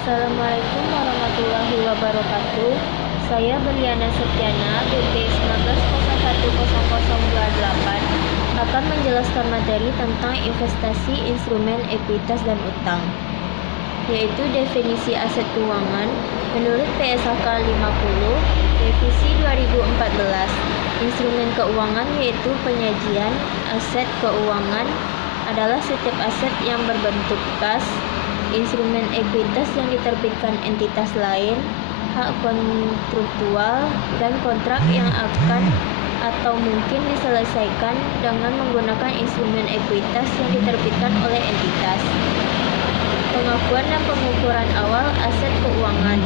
Assalamualaikum warahmatullahi wabarakatuh. Saya Berliana Septiana, BP 19010028, akan menjelaskan materi tentang investasi, instrumen, ekuitas, dan utang, yaitu definisi aset keuangan menurut PSAK 50, revisi 2014. Instrumen keuangan yaitu penyajian aset keuangan adalah setiap aset yang berbentuk kas. Instrumen ekuitas yang diterbitkan entitas lain, hak kontraktual, dan kontrak yang akan atau mungkin diselesaikan dengan menggunakan instrumen ekuitas yang diterbitkan oleh entitas. Pengakuan dan pengukuran awal aset keuangan.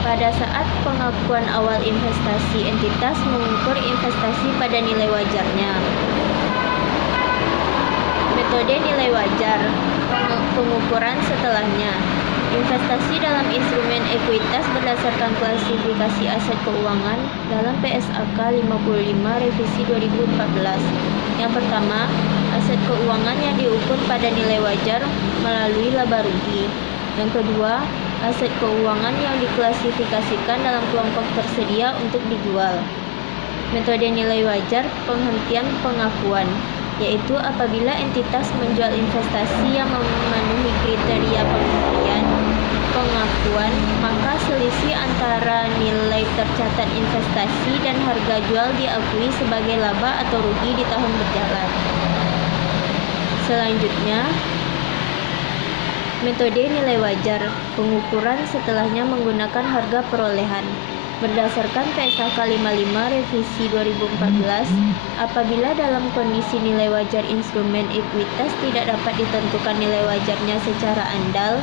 Pada saat pengakuan awal investasi, entitas mengukur investasi pada nilai wajarnya. Metode nilai wajar. Pengukuran setelahnya. Investasi dalam instrumen ekuitas berdasarkan klasifikasi aset keuangan dalam PSAK 55 revisi 2014. Yang pertama, aset keuangan yang diukur pada nilai wajar melalui laba rugi. Yang kedua, aset keuangan yang diklasifikasikan dalam kelompok tersedia untuk dijual. Metode nilai wajar penghentian pengakuan, yaitu apabila entitas menjual investasi yang memenuhi kriteria penghentian pengakuan, maka selisih antara nilai tercatat investasi dan harga jual diakui sebagai laba atau rugi di tahun berjalan. Selanjutnya, metode nilai wajar pengukuran setelahnya menggunakan harga perolehan. Berdasarkan PSAK 55 revisi 2014, apabila dalam kondisi nilai wajar instrumen ekuitas tidak dapat ditentukan nilai wajarnya secara andal,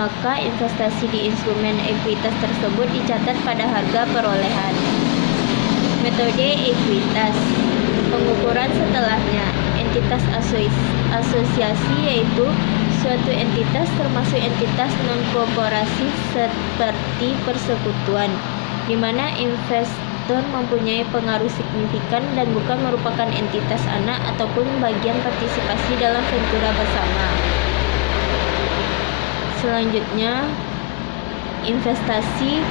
maka investasi di instrumen ekuitas tersebut dicatat pada harga perolehan. Metode ekuitas pengukuran setelahnya. Entitas asosiasi yaitu suatu entitas termasuk entitas non-kooperatif seperti persekutuan, di mana investor mempunyai pengaruh signifikan dan bukan merupakan entitas anak ataupun bagian partisipasi dalam ventura bersama. Selanjutnya, investasi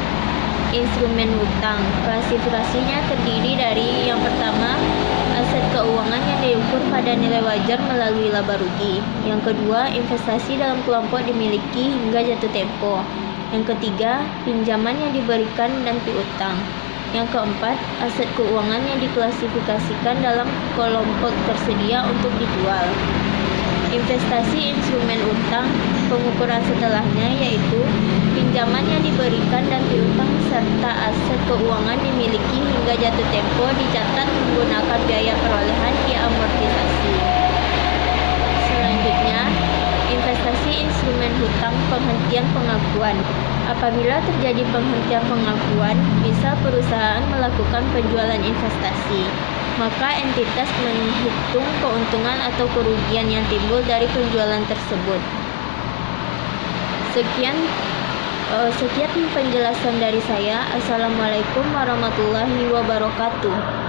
instrumen hutang. Klasifikasinya terdiri dari yang pertama, aset keuangan yang diukur pada nilai wajar melalui laba rugi. Yang kedua, investasi dalam kelompok dimiliki hingga jatuh tempo. Yang ketiga, pinjaman yang diberikan dan piutang. Yang keempat, aset keuangan yang diklasifikasikan dalam kelompok tersedia untuk dijual. Investasi instrumen utang, pengukuran setelahnya yaitu pinjaman yang diberikan dan piutang serta aset keuangan dimiliki hingga jatuh tempo dicatat menggunakan biaya perolehan diamortisasi. Selanjutnya, investasi instrumen hutang penghentian pengakuan. Apabila terjadi penghentian pengakuan, misal perusahaan melakukan penjualan investasi, maka entitas menghitung keuntungan atau kerugian yang timbul dari penjualan tersebut. Sekian penjelasan dari saya. Assalamualaikum warahmatullahi wabarakatuh.